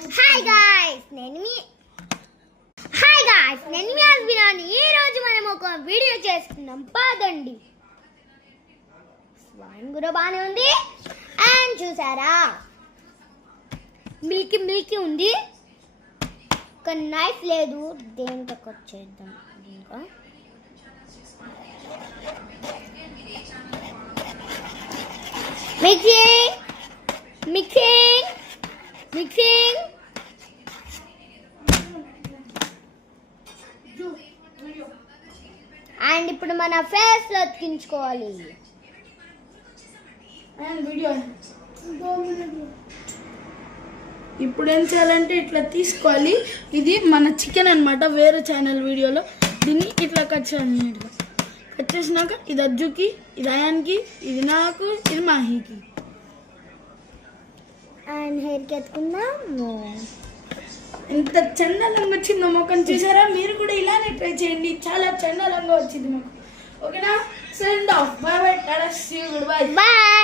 Hi guys నేను మీ అస్మినాని. ఈ రోజు మనం ఒక వీడియో చేస్తున్నాం. పదండి. స్వైన్ కూడా బాగానే ఉంది. అండ్ చూసారా, మిల్కీ ఉంది. ఒక నైఫ్ లేదు. దేంతో కట్ చేద్దాం. ఇంకా మిక్సింగ్ అండ్ ఇప్పుడు మన ఫేస్ లో అతికించుకోవాలి. ఇప్పుడు ఏం చేయాలంటే ఇట్లా తీసుకోవాలి. ఇది మన చికెన్ అన్నమాట, వేరే ఛానల్ వీడియోలో. దీన్ని ఇట్లా కట్ చేయాలి. ఇట్లా కట్ చేసినాక ఇది అజ్జుకి, ఇది అయాన్కి, ఇది నాకు, ఇది మాహీకి. అండ్ హెయిర్కి ఎత్తుకుందాము. ఎంత చండాలంగా వచ్చిందో మొక్కను చూసారా? మీరు కూడా ఇలానే ట్రై చేయండి. చాలా చండాలంగా వచ్చింది మాకు. ఓకేనా? Send off. Bye bye. Tata. See you. Good bye. Bye.